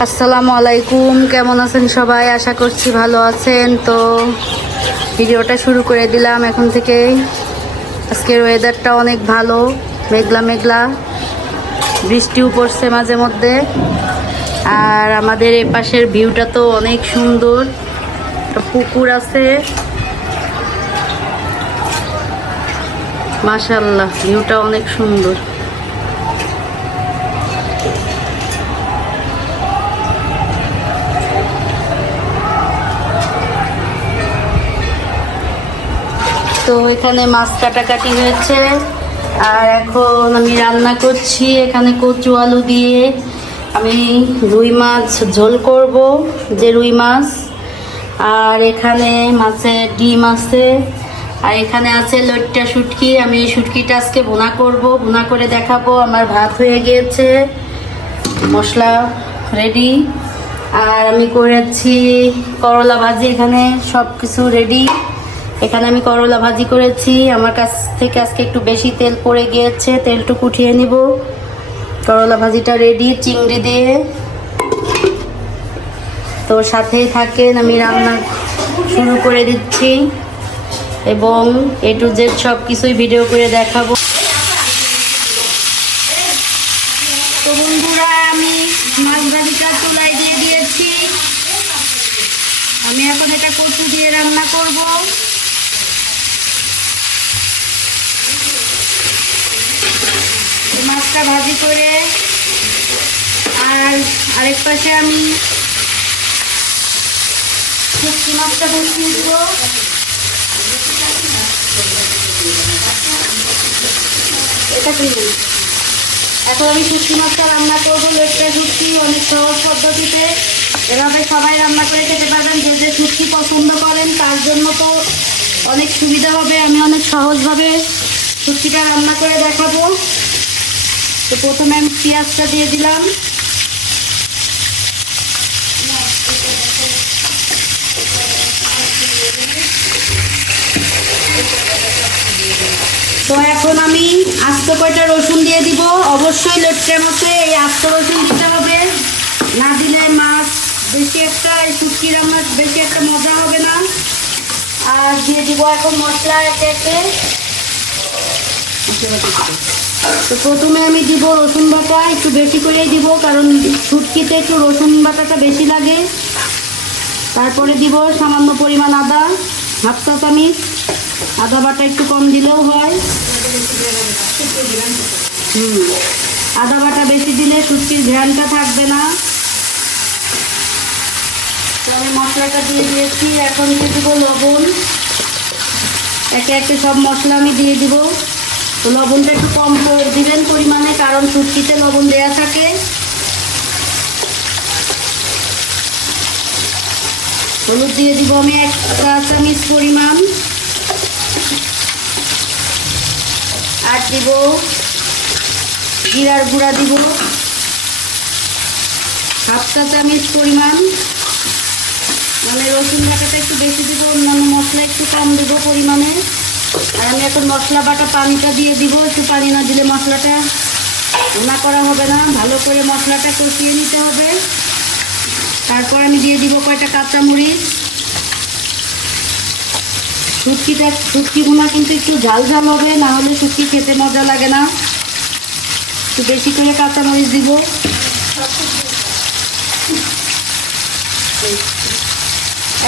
আসসালামু আলাইকুম। কেমন আছেন সবাই? আশা করছি ভালো আছেন। তো ভিডিওটা শুরু করে দিলাম এখন থেকে। আজকের ওয়েদারটা অনেক ভালো, মেঘলা মেঘলা। বৃষ্টিও পড়ছে মাঝে মধ্যে। আর আমাদের এ পাশের ভিউটা তো অনেক সুন্দর। পুকুর আছে। মাশাল্লাহ ভিউটা অনেক সুন্দর। তো এখানে মাছ কাটাকাটি হয়েছে। আর এখন আমি রান্না করছি এখানে কচু আলু দিয়ে। আমি রুই মাছ ঝোল করব, যে রুই মাছ। আর এখানে মাছের ডিম আছে। আর এখানে আছে লইট্টা শুটকি। আমি এই শুটকিটা আজকে ভুনা করব। ভুনা করে দেখাবো। আমার ভাত হয়ে গিয়েছে। মশলা রেডি আর আমি করেছি করলা ভাজি এখানে। সব কিছু রেডি এখানে আমি করলা ভাজি করেছি। আমার কাছ থেকে আজকে একটু বেশি তেল পড়ে গিয়েছে, তেলটুকু উঠিয়ে নিব। করলা ভাজিটা রেডি চিংড়ি দিয়ে। তো সাথেই থাকেন, আমি রান্না শুরু করে দিচ্ছি। এবং এ টু জেড সব কিছুই ভিডিও করে দেখাবো। দিয়েছি। আমি এখন এটা কচু দিয়ে রান্না করব। মাছটা ভাজি করে, আর আরেক পাশে আমি শুটকি মাছটা বসিয়ে দেবো। এটা কি? এখন আমি শুটকি মাছটা রান্না করব। লেটটা শুটকি অনেক সহজ পদ্ধতিতে। এভাবে সবাই রান্না করে খেতে পারবেন। যে যে শুটকি পছন্দ করেন, তার জন্য তো অনেক সুবিধা হবে। আমি অনেক সহজভাবে শুটকিটা রান্না করে দেখাবো। তো প্রথমে আমি পেঁয়াজটা দিয়ে দিলাম। তো এখন আমি আস্ত কয়টা রসুন দিয়ে দিব। অবশ্যই লেট্টে মাছে এই আস্ত রসুন দিতে হবে। না দিলে মাছ বেশি একটা, এই শুটকি রান্নার বেশি একটা মজা হবে না। আর দিয়ে দিব এখন মশলা একে একে। তো প্রথমে আমি দিব রসুন বাটা, একটু বেশি করেই দিব, কারণ শুটকিতে একটু রসুন বাটাটা বেশি লাগে। তারপরে দিব সামান্য পরিমাণ আদা, হাফ চা চামিচ। আদা বাটা একটু কম দিলেও হয়। হুম। আদা বাটা বেশি দিলে শুটকির ঘ্রানটা থাকবে না। আমি মশলাটা দিয়ে দিয়েছি। এখন দিয়ে দেবো লবণ। একে একে সব মশলা আমি দিয়ে দিব। তো লবণটা একটু কম দিবেন পরিমাণে, কারণ শুটকিতে লবণ দেওয়া থাকে। হলুদ দিয়ে দিব আমি এক চামিচ পরিমাণ। আর দিব জিরার গুঁড়া দিব। হাফ চা চামিচ পরিমাণ। মানে রসুন বাটাটা একটু বেশি দিব, অন্যান্য মশলা একটু কম দেবো পরিমাণে। আর আমি এখন মশলা বাটা পানিটা দিয়ে দিব। একটু পানি না দিলে মশলাটা রান্না করা হবে না। ভালো করে মশলাটা কষিয়ে নিতে হবে। তারপর আমি দিয়ে দিব কয়টা কাঁচামরিচ শুটকিটা শুটকি ভুনা কিন্তু একটু ঝাল ঝাল হবে, না হলে শুটকি খেতে মজা লাগে না। একটু বেশি করে কাঁচামরিচ দিব।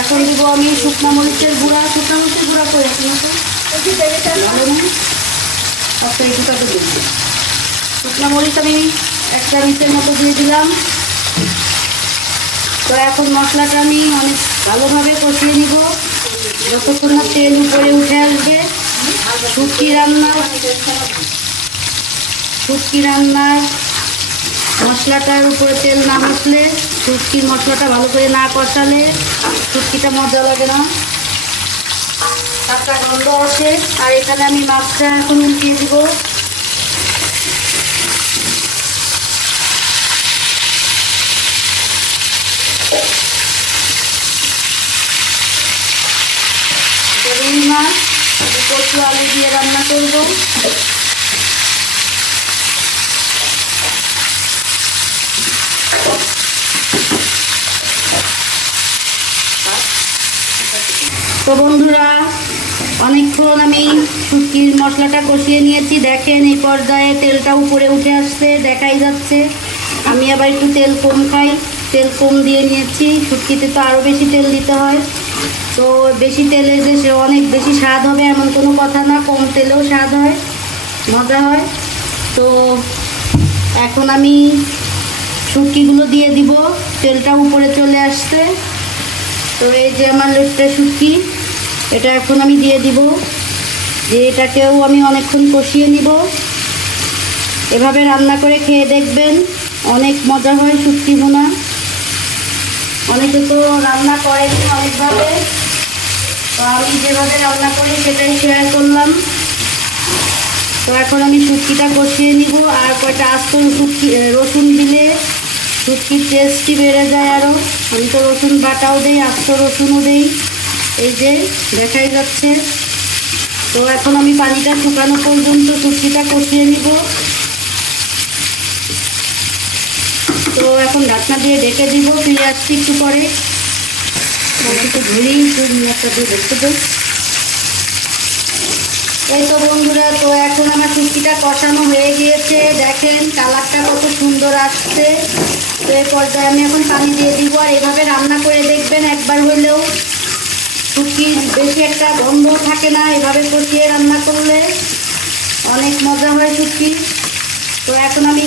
এখন দিব আমি শুকনো মরিচের গুঁড়া। শুকনো মরিচের গুঁড়া করে আপনাকে ভালো না আচ্ছা এই দুটো তো শুকনো মরিচ আমি একটা নিচের মতো দিয়ে দিলাম। তো এখন মশলাটা আমি অনেক ভালোভাবে কষিয়ে নিব। যতক্ষণ না তেল উপরে উঠে আসবে, শুটকি রান্নার শুটকি রান্নার মশলাটার উপরে তেল না আসলে শুটকির মশলাটা ভালো করে না কষালে শুটকিটা মজা লাগে না। কাঁচা গন্ধ আসে। আর এখানে আমি মাছটা এখন উল্টিয়ে দিব। রুই মাছ কচু আলু দিয়ে রান্না করব। তো বন্ধুরা, অনেকক্ষণ আমি শুটকির মশলাটা কষিয়ে নিয়েছি। দেখেন এই পর্যায়ে তেলটা উপরে উঠে আসছে, দেখাই যাচ্ছে। আমি আবার একটু তেল কম খাই। তেল কম দিয়ে নিয়েছি। শুটকিতে তো আরও বেশি তেল দিতে হয়। তো বেশি তেলে যে সে অনেক বেশি স্বাদ হবে এমন কোনো কথা না, কম তেলেও স্বাদ হয়, মজা হয়। তো এখন আমি শুটকিগুলো দিয়ে দিব। তেলটা উপরে চলে আসছে। তো এই যে আমার লোটটা শুটকি এটা এখন আমি দিয়ে দিব। যে এটাকেও আমি অনেকক্ষণ কষিয়ে নিব। এভাবে রান্না করে খেয়ে দেখবেন অনেক মজা হয়, শুটকি ভুনা। অনেকে তো রান্না করেনি অনেকভাবে। তো আমি যেভাবে রান্না করি সেটাই শেয়ার করলাম। তো এখন আমি শুটকিটা কষিয়ে নিব আর কয়টা আস্ত শুটকি, রসুন দিলে শুটকির টেস্টই বেড়ে যায় আরও আমি তো রসুন বাটাও দেই, আস্ত রসুনও দেই। এই যে, দেখাই যাচ্ছে। তো এখন আমি পানিটা শুকানো পর্যন্ত শুটকিটা কষিয়ে নিব। তো এখন ঢাকনা দিয়ে ডেকে দিব ফিরে আসছি একটু পরে। একটু ঘুরিয়ে একটু একটা দেখতে দেবো। এই তো বন্ধুরা, তো এখন আমার শুটকিটা কষানো হয়ে গিয়েছে। দেখেন, কালারটা কত সুন্দর আসছে। তো এই পর্যায়ে আমি এখন পানি দিয়ে দিব, আর এভাবে রান্না করে দেখবেন একবার হলেও। শুটকির বেশি একটা গন্ধ থাকে না, এভাবে কষিয়ে রান্না করলে। অনেক মজা হয় শুটকি তো এখন আমি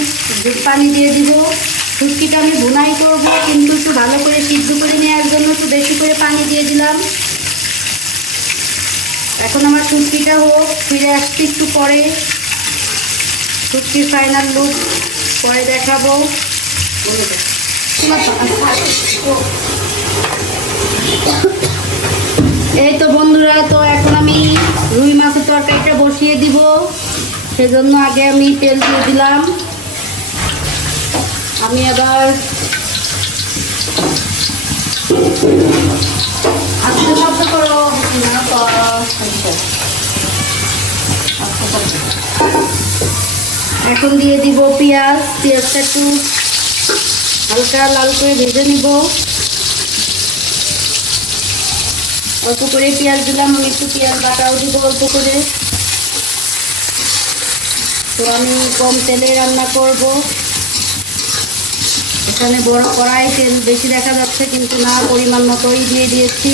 পানি দিয়ে দিব। শুটকিটা আমি ভুনাই করব, কিন্তু একটু ভালো করে সিদ্ধ করে নেওয়ার জন্য একটু বেশি করে পানি দিয়ে দিলাম। এখন আমার শুটকিটা হোক, ফিরে আসছি একটু পরে। শুটকির ফাইনাল লুক পরে দেখাবো। এই তো বন্ধুরা, তো এখন আমি রুই মাছের তরকারিটা বসিয়ে দিব। সেজন্য আগে আমি তেল দিয়ে দিলাম। আমি আবার এখন দিয়ে দিব পেঁয়াজ, পেঁয়াজটা একটু হালকা লাল করে ভেজে নিব। অল্প করে পেঁয়াজ দিলাম, আমি একটু পেঁয়াজ বাটাও দিব অল্প করে। তো আমি কম তেলে রান্না করব। এখানে বড় কড়াই তেল বেশি দেখা যাচ্ছে, কিন্তু না পরিমাণ মতোই দিয়ে দিয়েছি।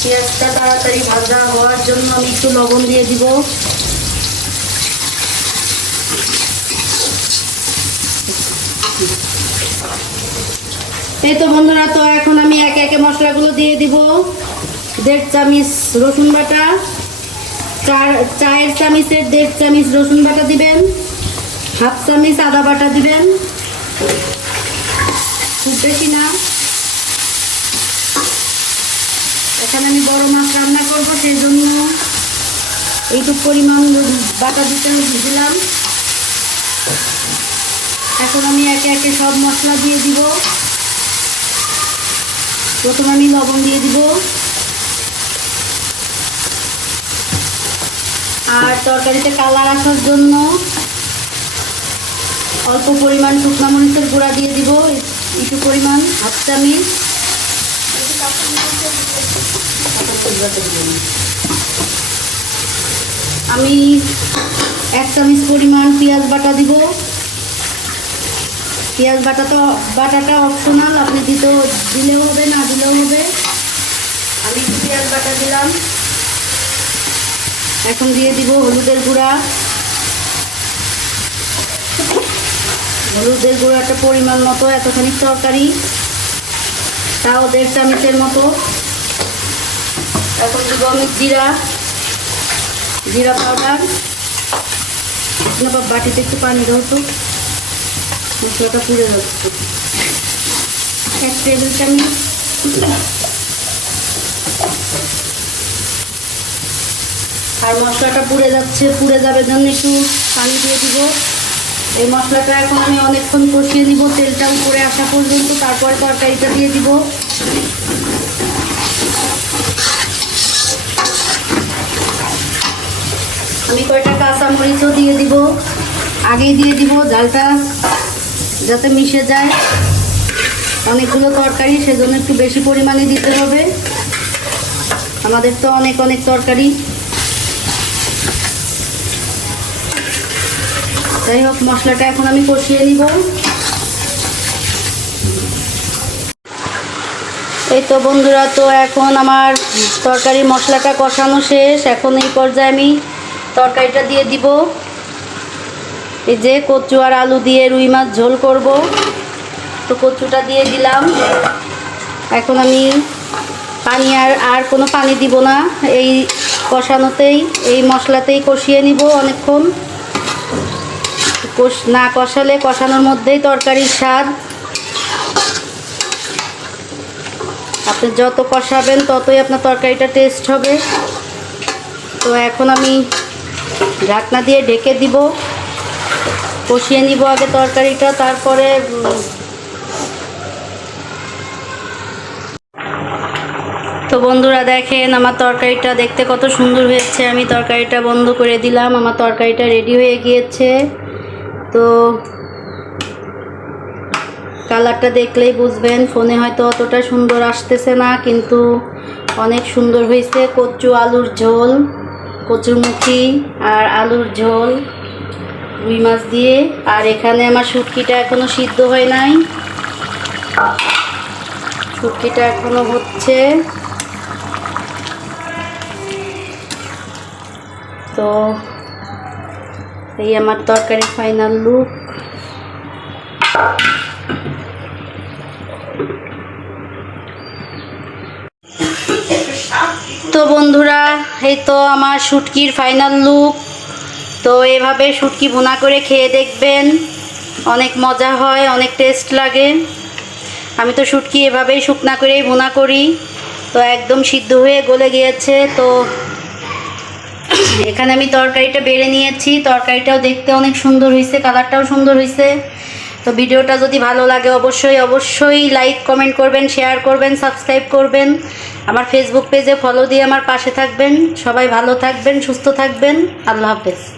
পেঁয়াজটা তাড়াতাড়ি ভাজা হওয়ার জন্য আমি একটু লবণ দিয়ে দিব। এই তো বন্ধুরা, তো এখন আমি একে একে মশলাগুলো দিয়ে দিব। দেড় চামিচ রসুন বাটা, চার, চায়ের চামিচের দেড় চামিচ রসুন বাটা দিবেন, হাফ চামিচ আদা বাটা দিবেন। খুব বেশি না। এখানে আমি বড় মাছ রান্না করব সেই জন্য এইটুকু পরিমাণ বাটা দিতে দিলাম। এখন আমি একে একে সব মশলা দিয়ে দিব। প্রথমে আমি লবণ দিয়ে দিব। আর তরকারিতে কালার আসার জন্য অল্প পরিমাণ শুকনো মরিচের গুঁড়া দিয়ে দিব একটু পরিমাণ, হাফ চামিচ। আমি এক চামিচ পরিমাণ পেঁয়াজ বাটা দিব। পেঁয়াজ বাটা তো, বাটাটা অপশনাল আপনি দিতেও, দিলেও হবে, না দিলেও হবে। আমি পেঁয়াজ বাটা দিলাম। এখন দিয়ে দিব হলুদের গুঁড়া। হলুদের গুঁড়াটা পরিমাণ মতো, এতখানি তরকারি। তাও দেড় চামচের মতো। এখন দিব আমি জিরা জিরা পাউডার বাটিতে একটু পানি দাও তো। মশলাটা পুড়ে যাচ্ছে। এক আর মশলাটা পুড়ে যাচ্ছে, পুড়ে যাবে জন্য একটু পানি দিয়ে দিব। এই মশলাটা এখন আমি অনেকক্ষণ কষিয়ে দিব তেলটা উপরে আসা পর্যন্ত, তারপরে তরকারিটা দিয়ে দিব। আমি কয়টা কাঁচা মরিচও দিয়ে দিব। আগেই দিয়ে দিব জালটা যাতে মিশে যায়। অনেকগুলো তরকারি, সেজন্য একটু বেশি পরিমাণে দিতে হবে। আমাদের তো অনেক অনেক তরকারি। যাই হোক, মশলাটা এখন আমি কষিয়ে নিব। এই তো বন্ধুরা, তো এখন আমার তরকারি মশলাটা কষানো শেষ। এখন এই পর্যায়ে আমি তরকারিটা দিয়ে দিব। এই যে কচু আর আলু দিয়ে রুই মাছ ঝোল করব। তো কচুটা দিয়ে দিলাম। এখন আমি পানি আর আর কোনো পানি দিব না। এই কষানোতেই, এই মশলাতেই কষিয়ে নিব অনেকক্ষণ। কষ, না কষালে কষানোর মধ্যেই তরকারির স্বাদ। আপনি যত কষাবেন ততই আপনার তরকারিটা টেস্ট হবে। তো এখন আমি ঢাকনা দিয়ে ঢেকে দিব। কষিয়ে নিব আগে তরকারিটা, তারপরে তো বন্ধুরা দেখেন, আমার তরকারিটা দেখতে কত সুন্দর হয়েছে। আমি তরকারিটা বন্ধ করে দিলাম, আমার তরকারিটা রেডি হয়ে গিয়েছে। তো কালারটা দেখলেই বুঝবেন, ফোনে হয়তো অতটা সুন্দর আসতেছে না, কিন্তু অনেক সুন্দর হয়েছে, কচু, আলুর ঝোল। কচুরমুখী আর আলুর ঝোল, রুই মাছ দিয়ে। আর এখানে আমার শুটকিটা এখনও সিদ্ধ হয় নাই। শুটকিটা এখনও হচ্ছে। তো এই আমার তরকারি ফাইনাল লুক। তো বন্ধুরা এই তো আমার শুটকির ফাইনাল লুক তো এভাবে শুটকি বোনা করে খেয়ে দেখবেন। অনেক মজা হয়, অনেক টেস্ট লাগে। আমি তো শুটকি এভাবেই শুকনা করেই বোনা করি। তো একদম সিদ্ধ হয়ে গলে গিয়েছে, তো এখানে আমি তরকারিটা বেড়ে নিয়েছি। তরকারিটাও দেখতে অনেক সুন্দর হয়েছে কালারটাও সুন্দর হয়েছে তো ভিডিওটা যদি ভালো লাগে অবশ্যই অবশ্যই লাইক কমেন্ট করবেন শেয়ার করবেন সাবস্ক্রাইব করবেন। আমার ফেসবুক পেজে ফলো দিয়ে আমার পাশে থাকবেন। সবাই ভালো থাকবেন, সুস্থ থাকবেন। আল্লাহ হাফেজ।